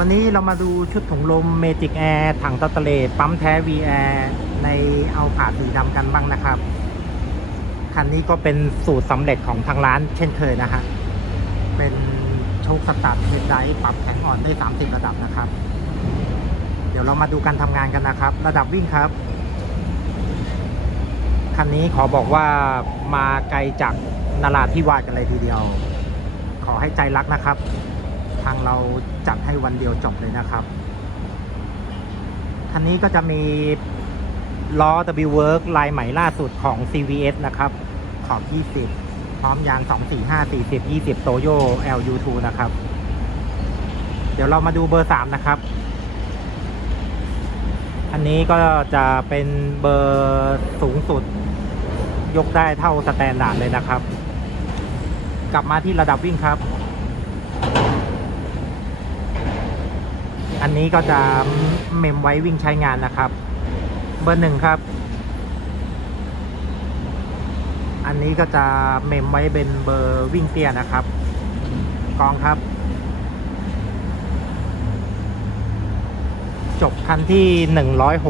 วันนี้เรามาดูชุดถุงลม Magic Air ถังเตาตะเลปั๊มแท้ V Air ในเอาผาดสีดำกันบ้างนะครับ คันนี้ก็เป็นสูตรสำเร็จของทางร้านเช่นเคยนะฮะ เป็นโชคสตาร์ทเฮดไดปรับแข็งอ่อนได้ 30 ระดับนะครับ เดี๋ยวเรามาดูการทำงานกันนะครับ ระดับวิ่งครับ คันนี้ขอบอกว่ามาไกลจากนาราธิวาสกันเลยทีเดียว ขอให้ใจรักนะครับางเราจัดให้วันเดียวจบเลยนะครับคันนี้ก็จะมีล้อ W Work ลายใหม่ล่าสุดของ CVS นะครับ ขอบ 20 พร้อมยาง 245 40 20 โตโย LU2 นะครับ เดี๋ยวเรามาดูเบอร์ 3 นะครับ อันนี้ก็จะเป็นเบอร์สูงสุด ยกได้เท่าสแตนดาร์ดเลยนะครับ กลับมาที่ระดับวิ่งครับ อันนี้ก็จะเมมไว้วิ่งใช้งานนะครับ เบอร์หนึ่งครับ อันนี้ก็จะเมมไว้เป็นเบอร์วิ่งเตี้ยนะครับ กองครับ จบคันที่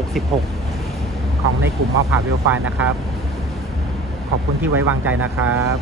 166 ของในกลุ่มมาผ่าเวลไฟนะครับ ขอบคุณที่ไว้วางใจนะครับ